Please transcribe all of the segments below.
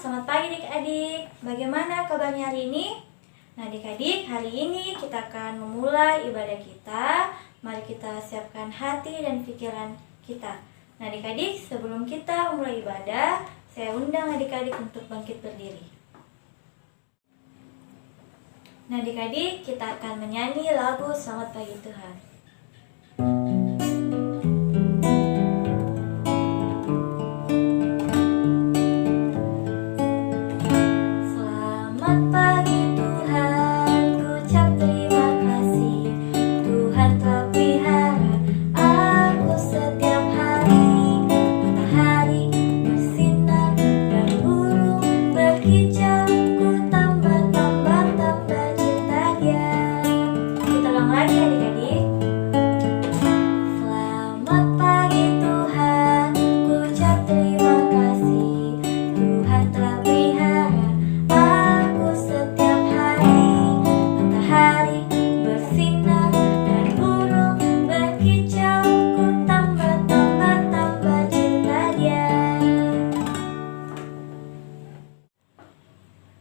selamat pagi adik-adik. Bagaimana kabarnya hari ini? Nah adik-adik, hari ini kita akan memulai ibadah kita. Mari kita siapkan hati dan pikiran kita. Nah adik-adik, sebelum kita mulai ibadah, saya undang adik-adik untuk bangkit berdiri. Nah adik-adik, kita akan menyanyi lagu Selamat Pagi Tuhan.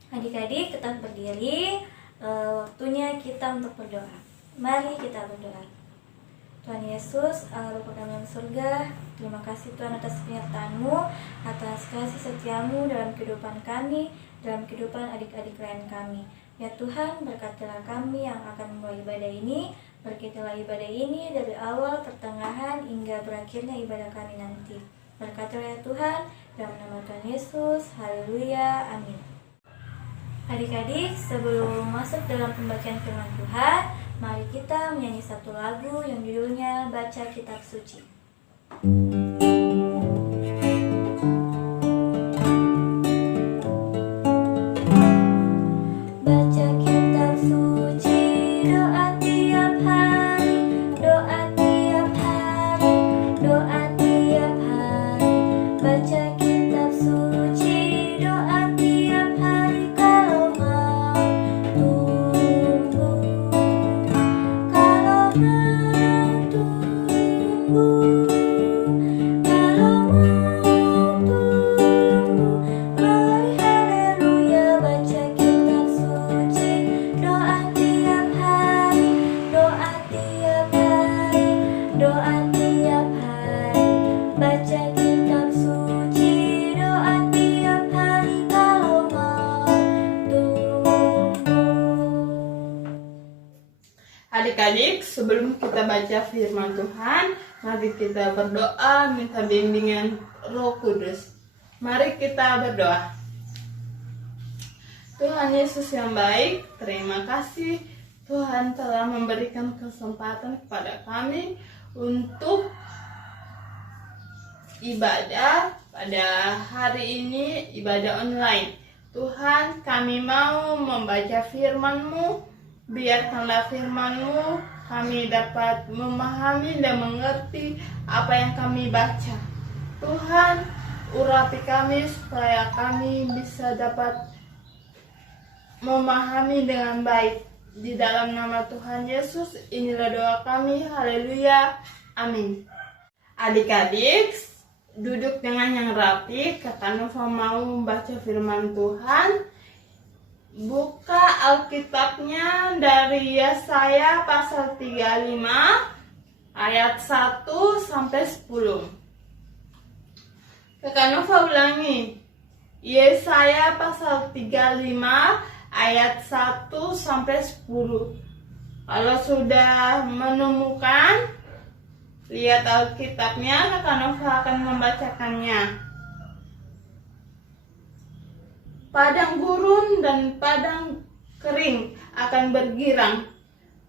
Adik-adik tetap berdiri, waktunya kita untuk berdoa. Mari kita berdoa. Tuhan Yesus, Allah Bapa kami yang surga, terima kasih Tuhan atas penyertaan-Mu, atas kasih setia-Mu dalam kehidupan kami, dalam kehidupan adik-adik lain kami. Ya Tuhan, berkatilah kami yang akan memulai ibadah ini, berkatilah ibadah ini dari awal, pertengahan, hingga berakhirnya ibadah kami nanti. Berkatilah ya Tuhan, dalam nama Tuhan Yesus, haleluya, amin. Adik-adik, sebelum masuk dalam pembacaan firman Tuhan, mari kita menyanyi satu lagu yang judulnya Baca Kitab Suci. Adik-adik, sebelum kita baca firman Tuhan, mari kita berdoa minta bimbingan Roh Kudus. Mari kita berdoa. Tuhan Yesus yang baik, terima kasih Tuhan telah memberikan kesempatan kepada kami untuk ibadah pada hari ini, ibadah online. Tuhan, kami mau membaca firman-Mu. Biarkanlah firman-Mu kami dapat memahami dan mengerti apa yang kami baca. Tuhan, urapi kami supaya kami bisa dapat memahami dengan baik. Di dalam nama Tuhan Yesus, inilah doa kami. Haleluya. Amin. Adik-adik, duduk dengan yang rapi. Kakak Nova mau membaca firman Tuhan. Buka Alkitabnya dari Yesaya pasal 35 ayat 1 sampai 10. Kakak Nova ulangi. Yesaya pasal 35 ayat 1 sampai 10. Kalau sudah menemukan, lihat Alkitabnya, Kakak Nova akan membacakannya. Padang gurun dan padang kering akan bergirang.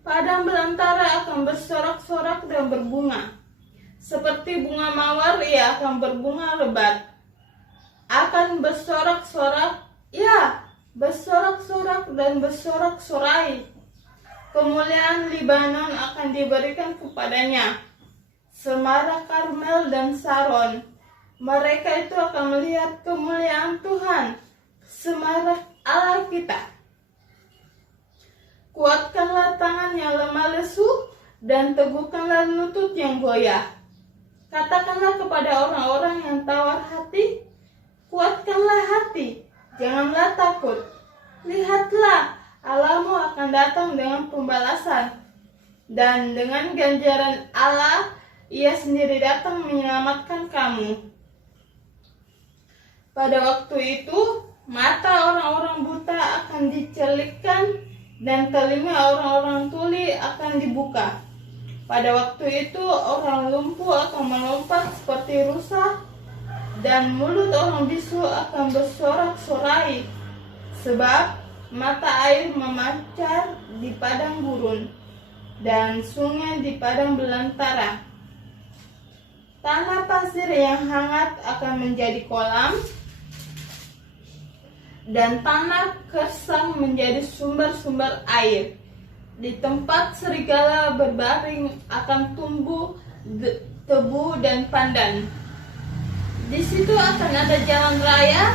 Padang belantara akan bersorak-sorak dan berbunga. Seperti bunga mawar ia akan berbunga lebat. Akan bersorak-sorak, ya, bersorak-sorak dan bersorak-sorai. Kemuliaan Libanon akan diberikan kepadanya. Semara Karmel dan Saron. Mereka itu akan melihat kemuliaan Tuhan, semarak Allah kita. Kuatkanlah tangan yang lemah lesu dan teguhkanlah lutut yang goyah. Katakanlah kepada orang-orang yang tawar hati, kuatkanlah hati. Janganlah takut. Lihatlah, Allahmu akan datang dengan pembalasan. Dan dengan ganjaran Allah, Ia sendiri datang menyelamatkan kamu. Pada waktu itu, mata orang-orang buta akan dicelikkan dan telinga orang-orang tuli akan dibuka. Pada waktu itu, orang lumpuh akan melompat seperti rusa, dan mulut orang bisu akan bersorak-sorai, sebab mata air memancar di padang gurun, dan sungai di padang belantara. Tanah pasir yang hangat akan menjadi kolam, dan tanah kersang menjadi sumber-sumber air. Di tempat serigala berbaring akan tumbuh tebu dan pandan. Di situ akan ada jalan raya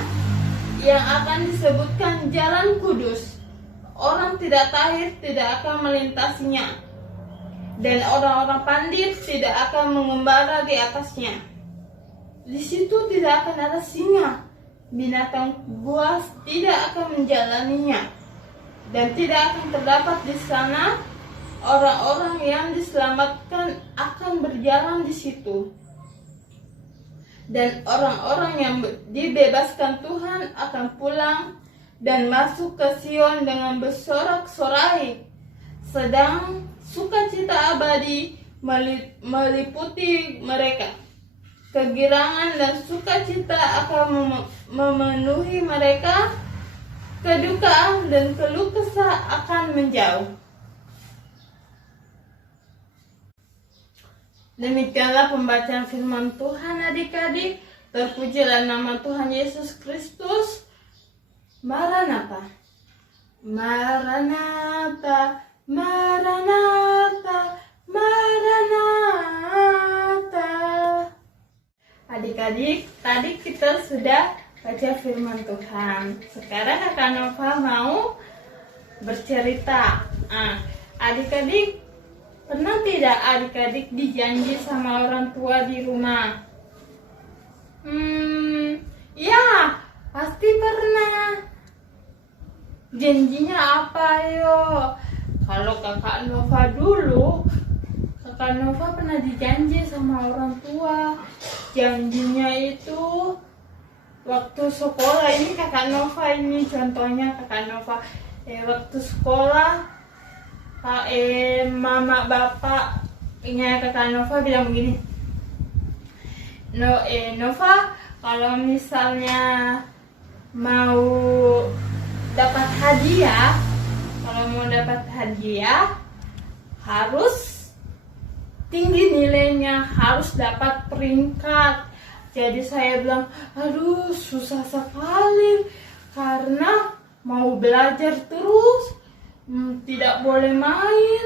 yang akan disebutkan Jalan Kudus. Orang tidak tahir tidak akan melintasinya, dan orang-orang pandit tidak akan mengembara di atasnya. Di situ tidak akan ada singa, binatang buas tidak akan menjalaninya, dan tidak akan terdapat di sana orang-orang yang diselamatkan akan berjalan di situ. Dan orang-orang yang dibebaskan Tuhan akan pulang dan masuk ke Sion dengan bersorak-sorai, sedang sukacita abadi meliputi mereka. Kegirangan dan sukacita akan memenuhi mereka, kedukaan dan keluh kesah akan menjauh. Demikianlah pembacaan firman Tuhan adik-adik. Terpujilah nama Tuhan Yesus Kristus. Maranatha. Maranatha, Maranatha, Maranatha. Adik-adik, tadi kita sudah baca firman Tuhan. Sekarang Kakak Nova mau bercerita. Adik-adik, pernah tidak adik-adik dijanji sama orang tua di rumah? Ya, pasti pernah. Janjinya apa yo? Kalau Kakak Nova dulu, Kakak Nova pernah dijanji sama orang tua. Janjinya itu waktu sekolah. Ini Kakak Nova, ini contohnya Kakak Nova. Waktu sekolah, mama bapaknya Kakak Nova bilang begini, Nova, kalau misalnya mau dapat hadiah, harus tinggi nilainya, harus dapat peringkat. Jadi saya bilang, aduh susah sekali, karena mau belajar terus, tidak boleh main.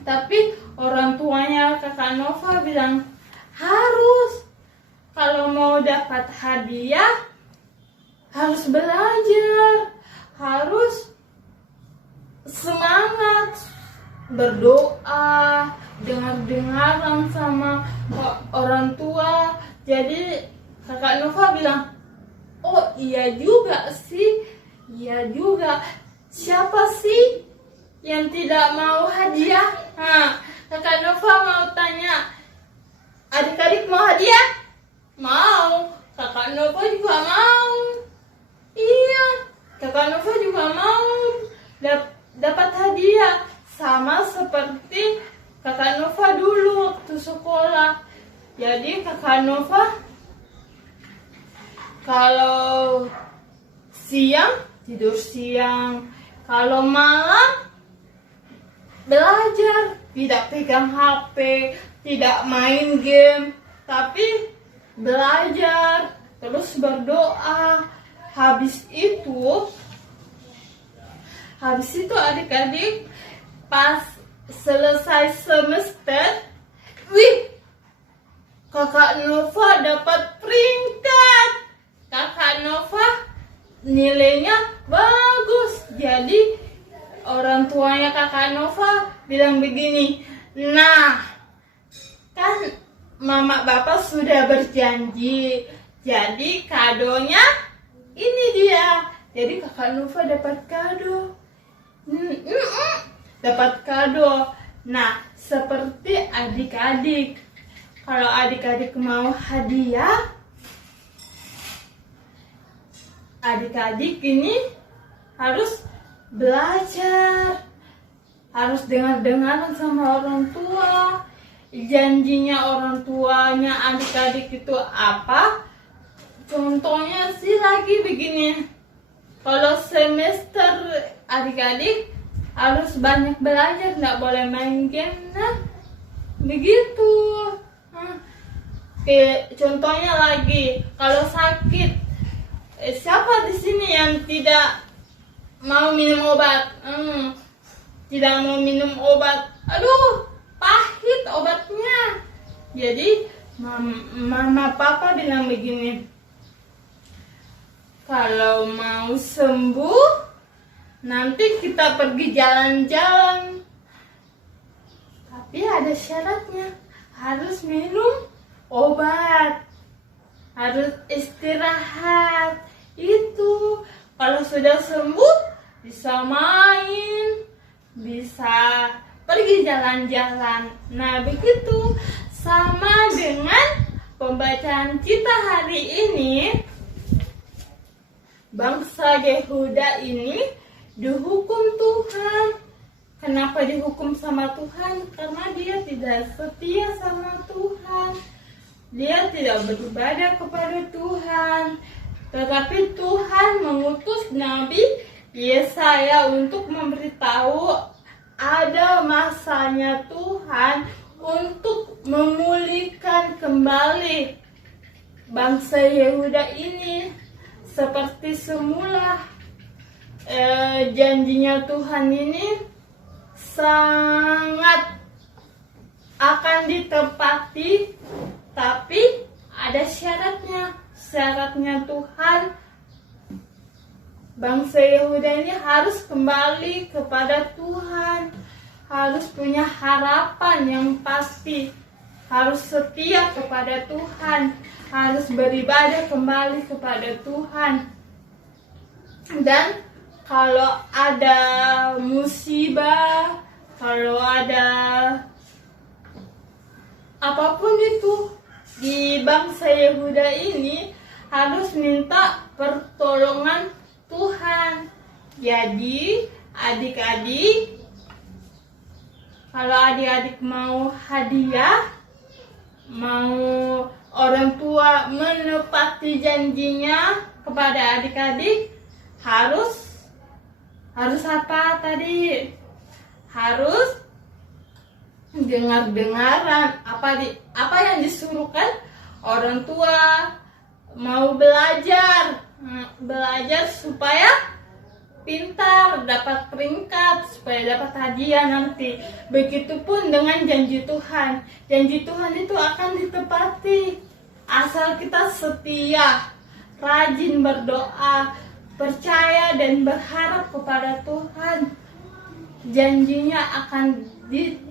Tapi orang tuanya Kakak Nova bilang, harus, kalau mau dapat hadiah harus belajar, harus semangat, berdoa, dengar-dengaran sama orang tua. Jadi Kakak Nova bilang, oh iya juga sih, iya juga. Siapa sih yang tidak mau hadiah? Kakak Nova mau tanya, adik-adik mau hadiah? Mau. Kakak Nova juga mau. Iya, Kakak Nova juga mau dapat hadiah. Sama seperti Kakak Nova dulu waktu sekolah. Jadi Kakak Nova kalau siang tidur siang, kalau malam belajar, tidak pegang HP, tidak main game, tapi belajar, terus berdoa. Habis itu adik-adik pas selesai semester, Kakak Nova dapat peringkat. Kakak Nova nilainya bagus. Jadi orang tuanya Kakak Nova bilang begini, nah kan mama bapak sudah berjanji, jadi kadonya ini dia. Jadi kakak Nova dapat kado. Dapat kado. Nah, seperti adik-adik. Kalau adik-adik mau hadiah, adik-adik ini harus belajar, harus dengar-dengaran sama orang tua. Janjinya orang tuanya adik-adik itu apa? Contohnya sih lagi begini. Kalau semester adik-adik harus banyak belajar, nggak boleh main game. Nah, begitu. Contohnya lagi, kalau sakit, siapa di sini yang tidak mau minum obat? Tidak mau minum obat. Aduh, pahit obatnya. Jadi mama papa bilang begini, kalau mau sembuh nanti kita pergi jalan-jalan, tapi ada syaratnya, harus minum obat, harus istirahat. Itu kalau sudah sembuh bisa main, bisa pergi jalan-jalan. Nah, begitu sama dengan pembacaan kita hari ini. Bangsa Yehuda ini dihukum Tuhan. Kenapa dihukum sama Tuhan? Karena dia tidak setia sama Tuhan. Dia tidak beribadah kepada Tuhan. Tetapi Tuhan mengutus Nabi Yesaya untuk memberitahu ada masanya Tuhan untuk memulihkan kembali bangsa Yehuda ini seperti semula. Janjinya Tuhan ini sangat akan ditepati, tapi ada syaratnya. Syaratnya Tuhan, bangsa Yehuda ini harus kembali kepada Tuhan, harus punya harapan yang pasti, harus setia kepada Tuhan, harus beribadah kembali kepada Tuhan. Dan kalau ada musibah, kalau ada apapun itu di bangsa Yehuda ini, harus minta pertolongan Tuhan. Jadi adik-adik, kalau adik-adik mau hadiah, mau orang tua menepati janjinya kepada adik-adik, harus apa tadi? Harus dengar-dengaran apa yang disuruhkan orang tua. Mau belajar supaya pintar, dapat peringkat, supaya dapat hadiah nanti. Begitupun dengan janji Tuhan. Janji Tuhan itu akan ditepati asal kita setia, rajin berdoa, percaya dan berharap kepada Tuhan. Janjinya akan ditepati.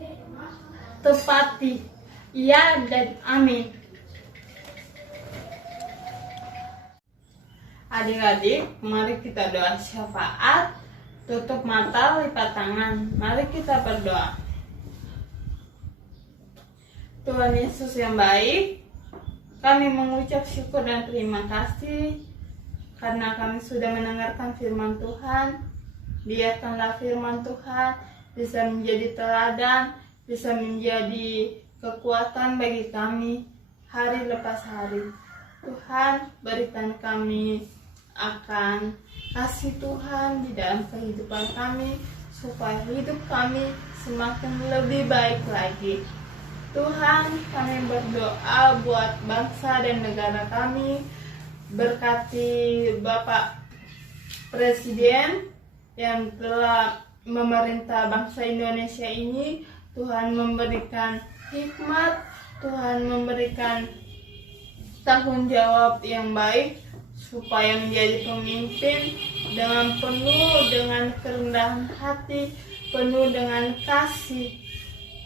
Ya dan amin. Adik-adik, mari kita doa syafaat. Tutup mata, lipat tangan. Mari kita berdoa. Tuhan Yesus yang baik, kami mengucap syukur dan terima kasih karena kami sudah mendengarkan firman Tuhan. Biarkanlah firman Tuhan bisa menjadi teladan, bisa menjadi kekuatan bagi kami hari lepas hari. Tuhan, berikan kami akan kasih Tuhan di dalam kehidupan kami, supaya hidup kami semakin lebih baik lagi. Tuhan, kami berdoa buat bangsa dan negara kami. Berkati Bapak Presiden yang telah memerintah bangsa Indonesia ini. Tuhan memberikan hikmat, Tuhan memberikan tanggung jawab yang baik, supaya menjadi pemimpin dengan penuh dengan kerendahan hati, penuh dengan kasih,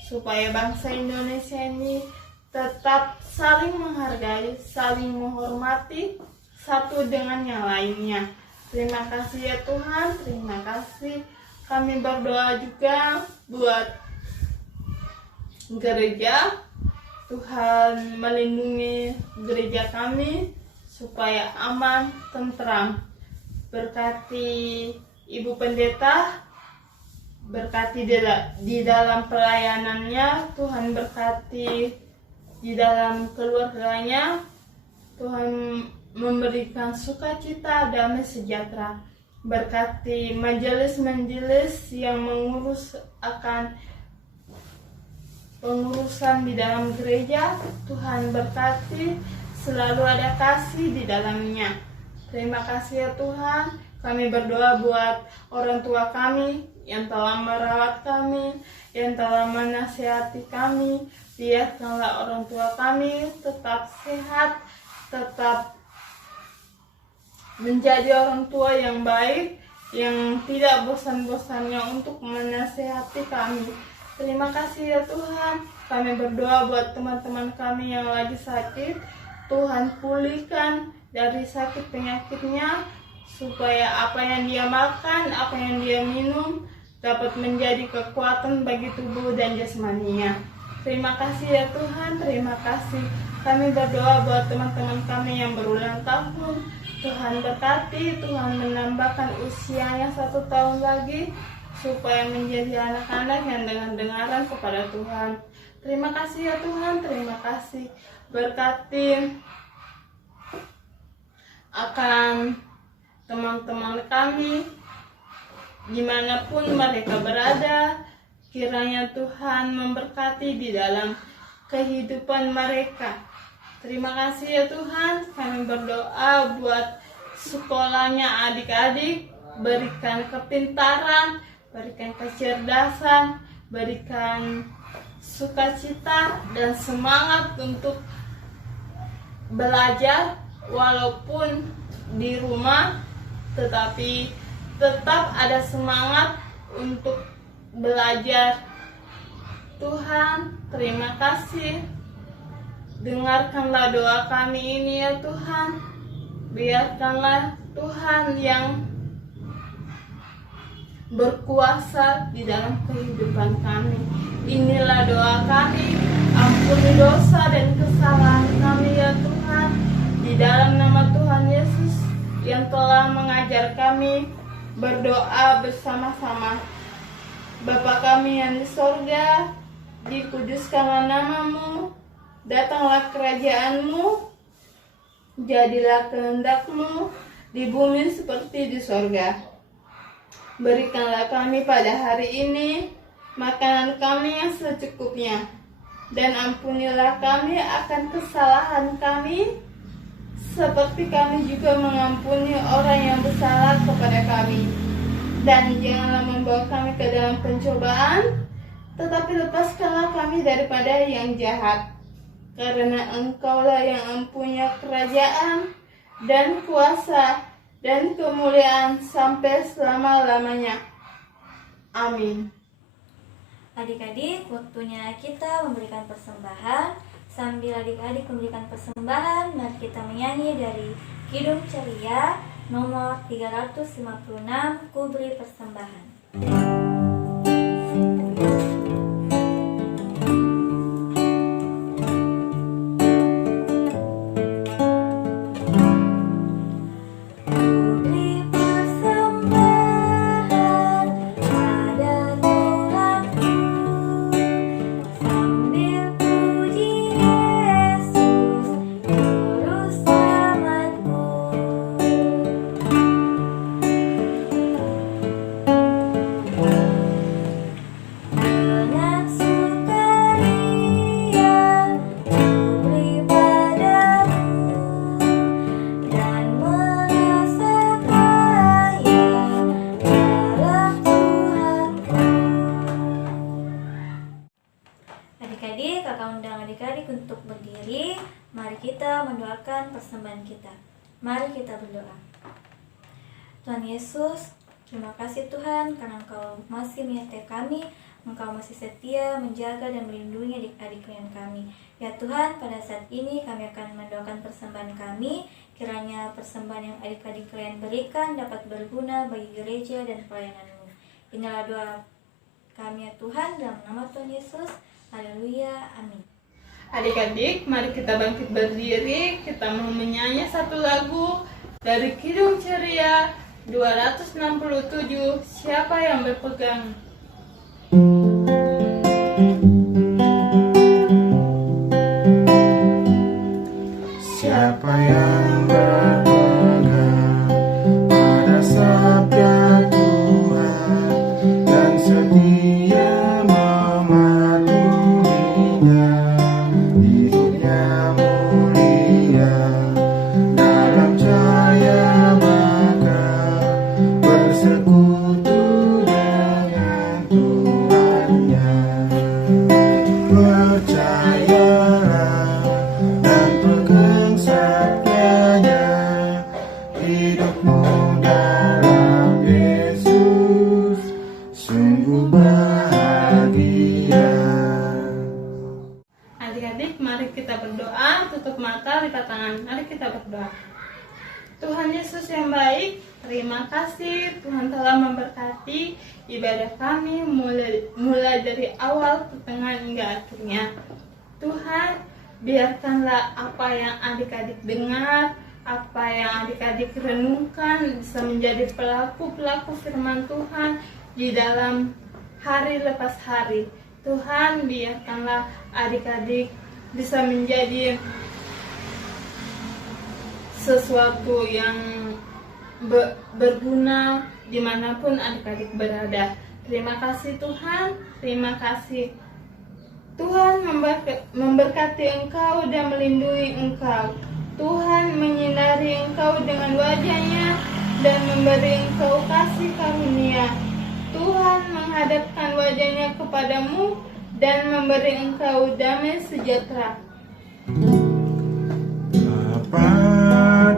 supaya bangsa Indonesia ini tetap saling menghargai, saling menghormati, satu dengan yang lainnya. Terima kasih ya Tuhan, terima kasih. Kami berdoa juga buat gereja. Tuhan melindungi gereja kami supaya aman, tentram. Berkati Ibu Pendeta, berkati di dalam pelayanannya, Tuhan berkati di dalam keluarganya, Tuhan memberikan sukacita, damai sejahtera. Berkati majelis-majelis yang mengurus akan pengurusan di dalam gereja, Tuhan berkati, selalu ada kasih di dalamnya. Terima kasih ya Tuhan. Kami berdoa buat orang tua kami yang telah merawat kami, yang telah menasihati kami. Biarkanlah orang tua kami tetap sehat, tetap menjadi orang tua yang baik, yang tidak bosan-bosannya untuk menasihati kami. Terima kasih ya Tuhan. Kami berdoa buat teman-teman kami yang lagi sakit. Tuhan pulihkan dari sakit penyakitnya, supaya apa yang dia makan, apa yang dia minum dapat menjadi kekuatan bagi tubuh dan jasmaninya. Terima kasih ya Tuhan, terima kasih. Kami berdoa buat teman-teman kami yang berulang tahun. Tuhan berkati, Tuhan menambahkan usianya 1 tahun lagi, supaya menjadi anak-anak yang dengar-dengaran kepada Tuhan. Terima kasih ya Tuhan, terima kasih. Berkati akan teman-teman kami dimanapun mereka berada, kiranya Tuhan memberkati di dalam kehidupan mereka. Terima kasih ya Tuhan. Kami berdoa buat sekolahnya adik-adik, berikan kepintaran, berikan kecerdasan, berikan sukacita dan semangat untuk belajar, walaupun di rumah, tetapi tetap ada semangat untuk belajar. Tuhan, terima kasih. Dengarkanlah doa kami ini ya Tuhan. Biarkanlah Tuhan yang berkuasa di dalam kehidupan kami. Inilah doa kami. Ampuni dosa dan kesalahan kami ya Tuhan. Di dalam nama Tuhan Yesus yang telah mengajar kami berdoa bersama-sama. Bapa kami yang di sorga, dikuduskanlah namamu. Datanglah kerajaanmu, jadilah kehendak-Mu di bumi seperti di sorga. Berikanlah kami pada hari ini makanan kami yang secukupnya, dan ampunilah kami akan kesalahan kami, seperti kami juga mengampuni orang yang bersalah kepada kami. Dan janganlah membawa kami ke dalam pencobaan, tetapi lepaskanlah kami daripada yang jahat. Karena Engkaulah yang mempunyai kerajaan dan kuasa dan kemuliaan sampai selama-lamanya. Amin. Adik-adik, waktunya kita memberikan persembahan. Sambil adik-adik memberikan persembahan, mari kita menyanyi dari Kidung Ceria nomor 356, Ku Beri Persembahan. Adik-adik, kakak undang adik-adik untuk berdiri. Mari kita mendoakan persembahan kita. Mari kita berdoa. Tuhan Yesus, terima kasih Tuhan karena Engkau masih menyertai kami. Engkau masih setia menjaga dan melindungi adik-adik klien kami. Ya Tuhan, pada saat ini kami akan mendoakan persembahan kami. Kiranya persembahan yang adik-adik klien berikan dapat berguna bagi gereja dan pelayanan-Mu. Inilah doa kami ya Tuhan, dalam nama Tuhan Yesus. Haleluya, amin. Adik-adik, mari kita bangkit berdiri. Kita mau menyanyi satu lagu dari Kidung Ceria 267, Siapa yang Berpegang. Siapa yang berpegang pada sabda Tuhan dan setia mematuhinya, hidupnya mulia dalam cahaya, maka bersekutu dengan Tuhannya. Percayalah dan pegang sabdanya, hidupmu dalam Yesus sungguh bahagia. Adik-adik, mari kita berdoa. Tutup mata, lipat tangan. Mari kita berdoa. Tuhan Yesus yang baik, terima kasih Tuhan telah memberkati ibadah kami mulai dari awal, pertengahan hingga akhirnya. Tuhan, biarkanlah apa yang adik-adik dengar, apa yang adik-adik renungkan bisa menjadi pelaku-pelaku firman Tuhan di dalam hari lepas hari. Tuhan, biarkanlah adik-adik bisa menjadi sesuatu yang berguna dimanapun adik-adik berada. Terima kasih Tuhan, terima kasih. Tuhan memberkati engkau dan melindungi engkau. Tuhan menyinari engkau dengan wajah-Nya dan memberi engkau kasih karunia. Tuhan menghadapkan wajah-Nya kepadamu dan memberi engkau damai sejahtera. Bapa